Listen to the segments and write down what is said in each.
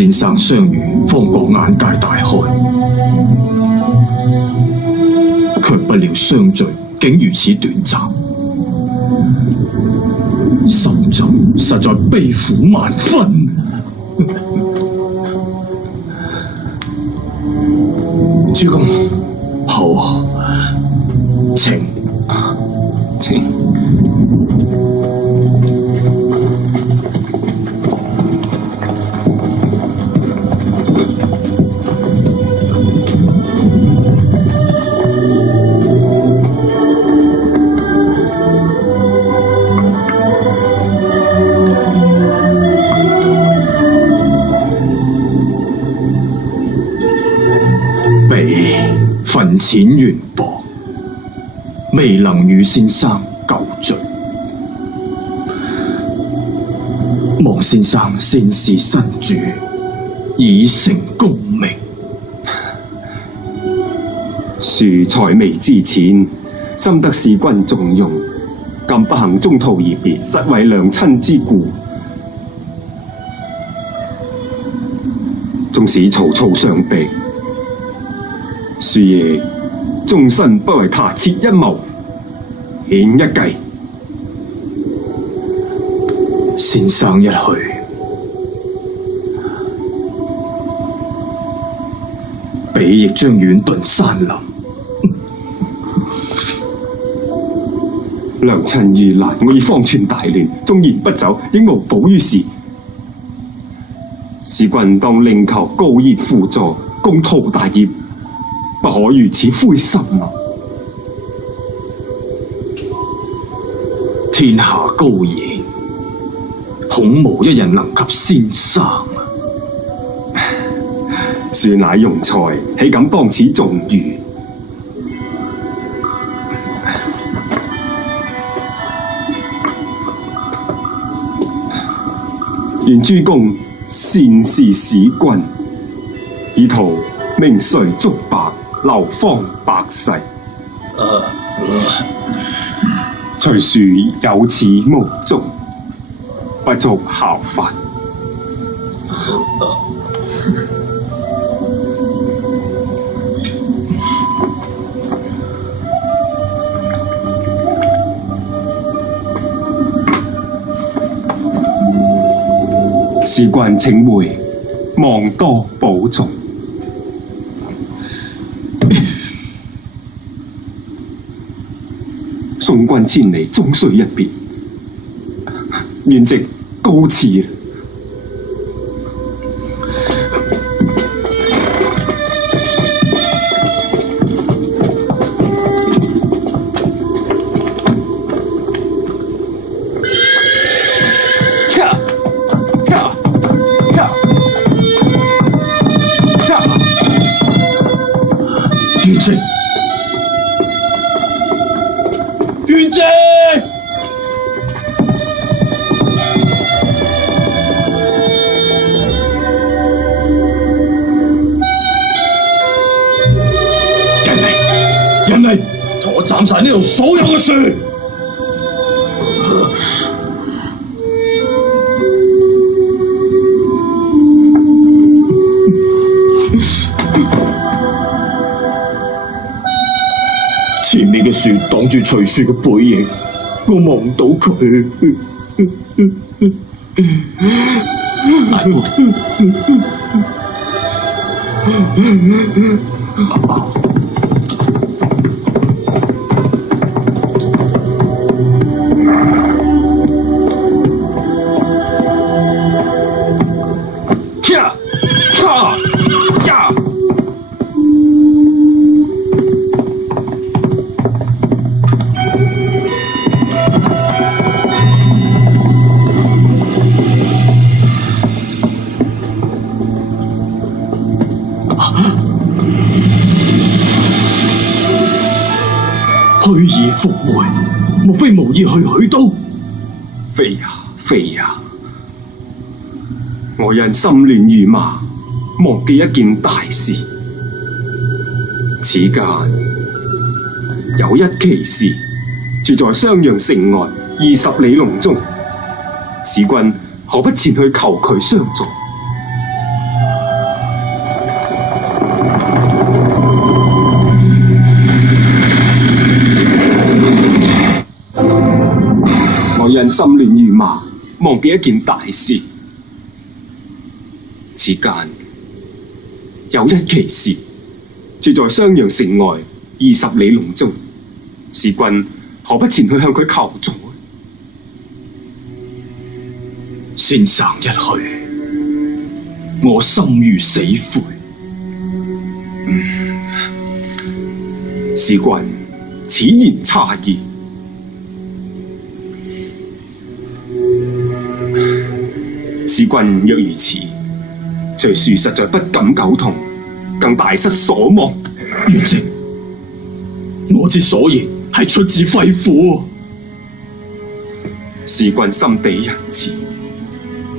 先生相遇，方覺眼界大開，卻不料相聚竟如此短暫，心中實在悲苦萬分。主公，好，請。彼墳淺緣薄，未能與先生舊聚。望先生善事新主，以成功名。恕才微之淺，深得使君重用，今不幸中途而別，實為娘親之故。縱使曹操相逼，恕爺終身不為他設一謀，獻一計。先生一去，彼亦將遠遁山林。娘親遇難，我已方寸大亂，縱然不走，亦無補於事。使君當另求高義輔助，共圖大業，不可如此灰心啊！天下高義，恐無一人能及先生啊！恕乃庸才，豈敢當此重譽？願諸公善事使君，以圖名垂竹帛，流芳百世。隨樹有此無蹤，不足效法。使君請回，望多保重。送君千里，終須一別，願直告辭。元直，人嚟，同我斬晒呢度所有嘅樹。前面嘅樹擋住徐庶嘅背影，我望唔到佢。大門，虛而復回，莫非無意去許都？非也，非也，我因心亂如麻，忘記一件大事。此間有一奇士住在襄陽城外20里隆中，此君何不前去求佢相助？心亂如麻，忘記一件大事。此間有一奇士，住在襄陽城外20里隆中，使君何不前去向佢求助？先生一去，我心如死灰。使君此言差矣。使君若如此，隨庶實在不敢苟同，更大失所望。元直，我之所言係出自肺腑。使君心地仁慈，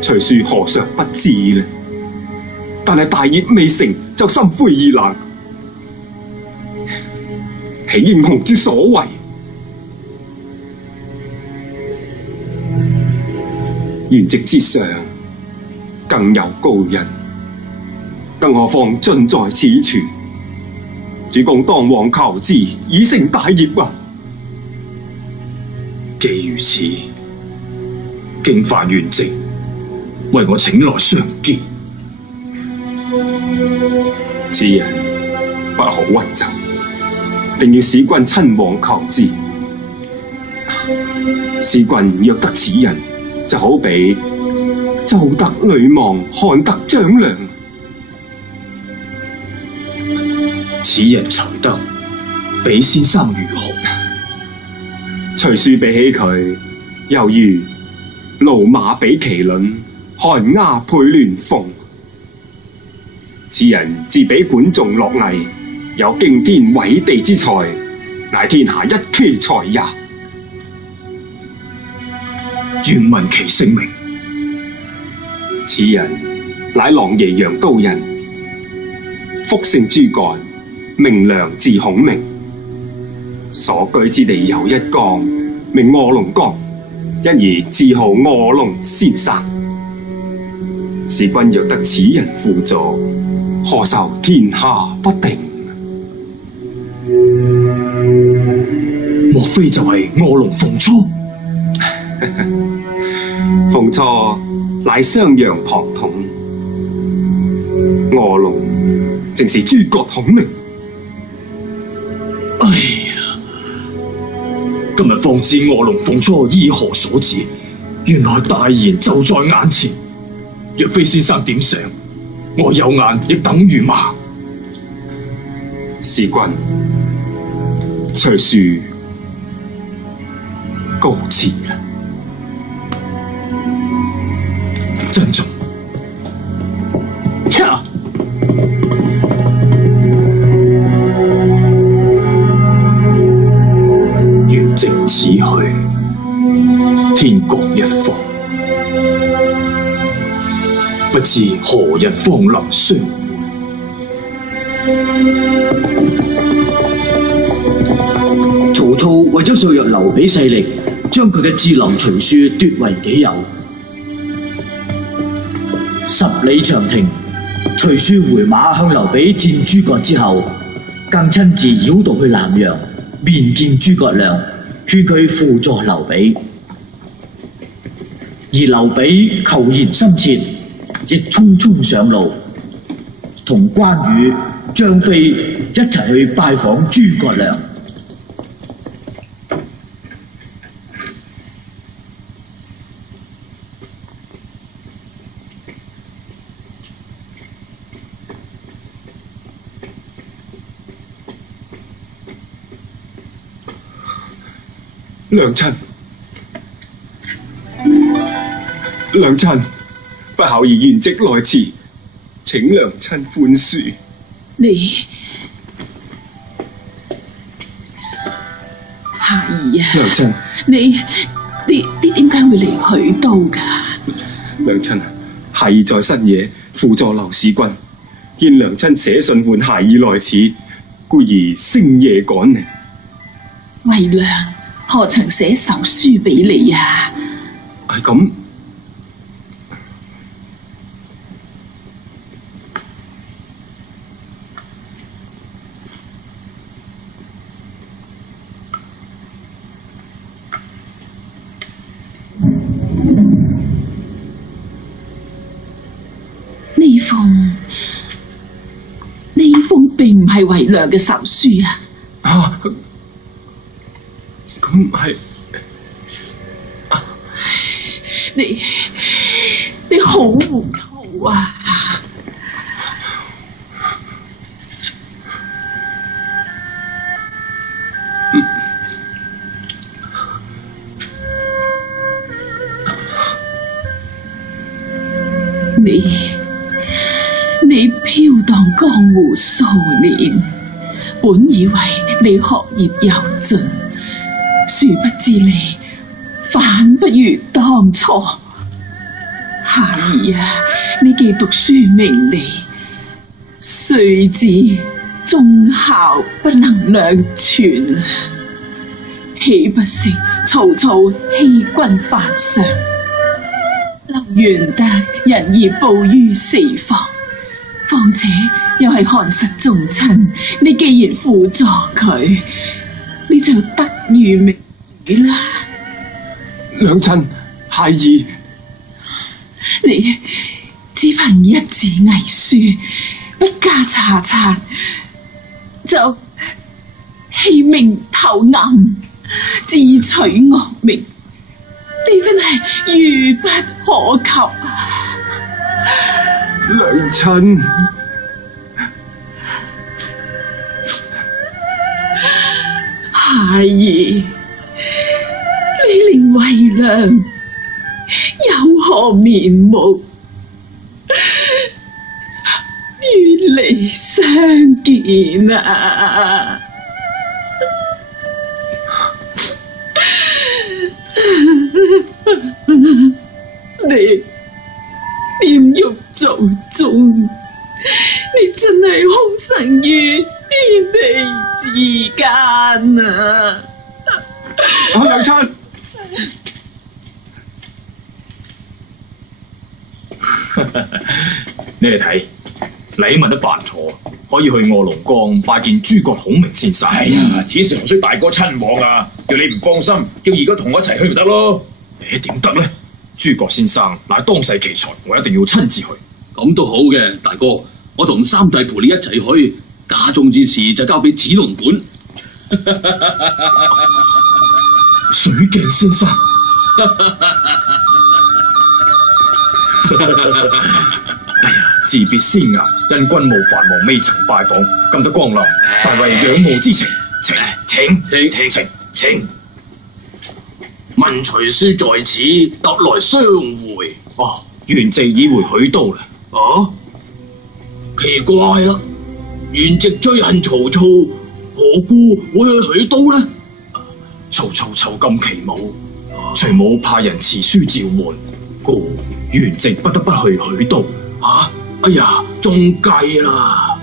隨庶何嘗不知呢？但係大業未成就心灰意冷，豈英雄之所為？元直之上更有高人，更何況盡在此處。主公當往求之，以成大業啊！既如此，敬煩元直為我請來相見。此人不可屈就，定要使君親往求之。使君若得此人，就好比周得呂望，漢得張良。此人才德，比先生如何？隨庶比起佢，猶如駑馬比麒麟，寒鴉配鸞鳳。此人自比管仲樂毅，有驚天毀地之才，乃天下一奇才也。願聞其姓名。此人乃琅琊陽都人，復姓諸葛，名良，字孔明。所居之地有一江，名臥龍江，因而自號臥龍先生。使君若得此人輔助，何愁天下不定？莫非就係臥龍鳳雛？鳳雛乃襄陽龐統，臥龍正是諸葛孔明。哎呀，今日方知臥龍鳳雛依何所指，原來大言就在眼前。若非先生點醒，我有眼亦等於盲。使君隨庶告辭啦。珍重。元直此去，天各一方，不知何日方能相會。曹操為咗削弱劉備勢力，將佢嘅智囊徐庶奪為己有。10里長亭，徐庶回馬向劉備戰諸葛之後，更親自繞道去南陽面見諸葛亮，勸佢輔助劉備。而劉備求賢心切，亦匆匆上路，同關羽、張飛一齊去拜訪諸葛亮。娘親，娘親，不孝兒元直來遲，請娘親寬恕。你孩兒啊，娘親，你點解會嚟許都噶？娘親，孩兒在新野輔助劉使君，見娘親寫信喚孩兒來此，故而星夜趕嚟。為娘何曾寫手書俾你啊？係咁。封並唔係遺良嘅仇書啊！啊，咁係你好糊塗啊！你飄蕩江湖數年，本以為你學業有進，殊不知你反不如當初。孩兒啊，你既讀書明理，誰知忠孝不能兩全啊！豈不是曹操欺君犯上，劉玄德仁義布於四方？況且又係漢室宗親，你既然輔助佢，你就得遇明主啦。娘親，孩兒你只憑一紙偽書，不加查察，就棄明投暗，自取惡名，你真係愚不可及啊！娘親，孩兒，你令遺良有何面目？願離相見啊！你念玉造宗，你真係空生於天地之間啊！娘親，你哋睇，禮物都辦妥，可以去卧龍崗拜見諸葛孔明先生。哎呀，此事何須大哥親往啊？叫你唔放心，叫二哥同我一齊去咪得咯？點得呢？諸葛先生乃當世奇才，我一定要親自去。咁都好嘅，大哥，我同三弟陪你一齊去，家中之事就交俾子龍管。水鏡先生，哎呀，自別先涯，因軍務繁忙，未曾拜訪，今得光臨，大為仰慕之情，請。問隨書在此，特來相會。哦，元夕已回許都啦。啊，奇怪啦，元夕追恨曹操，何故會去許都呢？曹操囚禁其母，徐母派人持書召喚，故元夕不得不去許都。啊，哎呀，中計啦，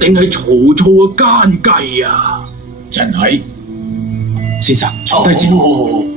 定係曹操嘅奸計啊！真係，先生坐低先。